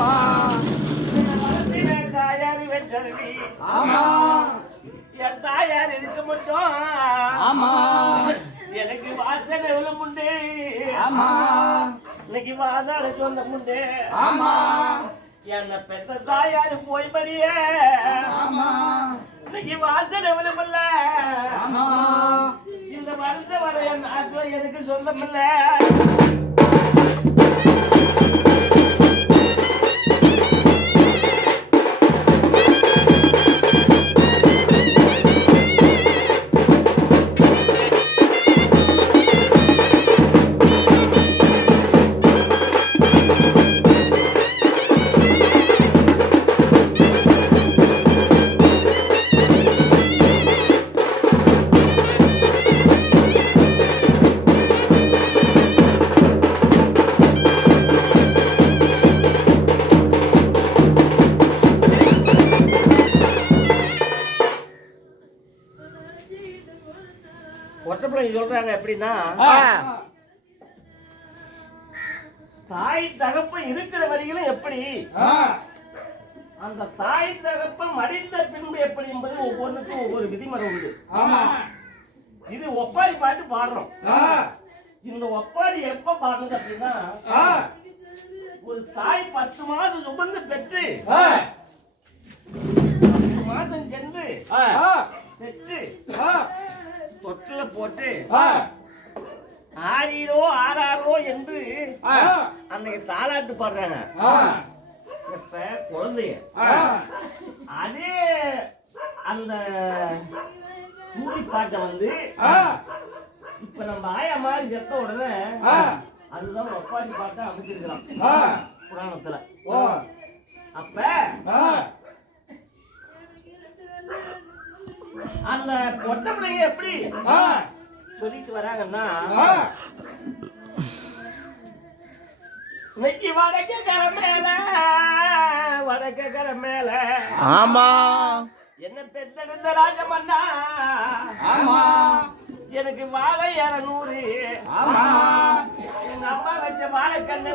ஆமா தாயார் வெற்றி ஆமா என் தாயார் இருக்க மட்டும் ஆமா எனக்கு வாசனை உண்டு ஆமா இன்னைக்கு வாதாட சொந்த முண்டே ஆமா என்ன பெற்ற தாயாரு போய் மறியே ஆமா இன்னைக்கு வாசனை விழுமல்ல ஆமா இந்த வருஷம் வர என் நாட்டுல எனக்கு சொந்தமில்ல ஒற்றப்பிள்ளைங்க சொல்றாங்க எப்படின்னா தாய் தகப்பன் இருக்கிற வரையிலும் எப்படி அந்த தாய் தகப்பன் மடிந்த பின்பு எப்படி என்பது ஒவ்வொன்றுக்கும் ஒவ்வொரு விதிமுறை உண்டு. இது ஒப்பாரி பாட்டு பாடுறோம். இந்த ஒப்பாரி எப்ப பாடுறது அப்படின்னா ஒரு தாய் 10 மாதம் சுமந்து பெற்று 10 மாதம் சென்று பெற்று தொட்டில போட்டு ஆறீரோ ஆறாரோ என்று அன்னைக்கு தாலாட்டு பாடுறாங்க. இப்ப குழந்தைய அதே அந்த கூலி பாட்டை வந்து இப்ப நம்ம ஆயா மாதிரி செத்த உடனே அதுதான் ஒப்பாரி பாட்டை அமைச்சிருக்கிறோம் புராணத்துல. அப்ப அந்த பொட்டை பிள்ளைங்க எப்படி சொல்லிட்டு வராங்கன்னா இன்னைக்கு வடக்க கரை மேல ஆமா என்ன பெத்தெடுத்த ராஜமன்னா ஆமா எனக்கு வாழை 200 ஆமா எங்க அம்மா வச்ச வாழை கண்ணு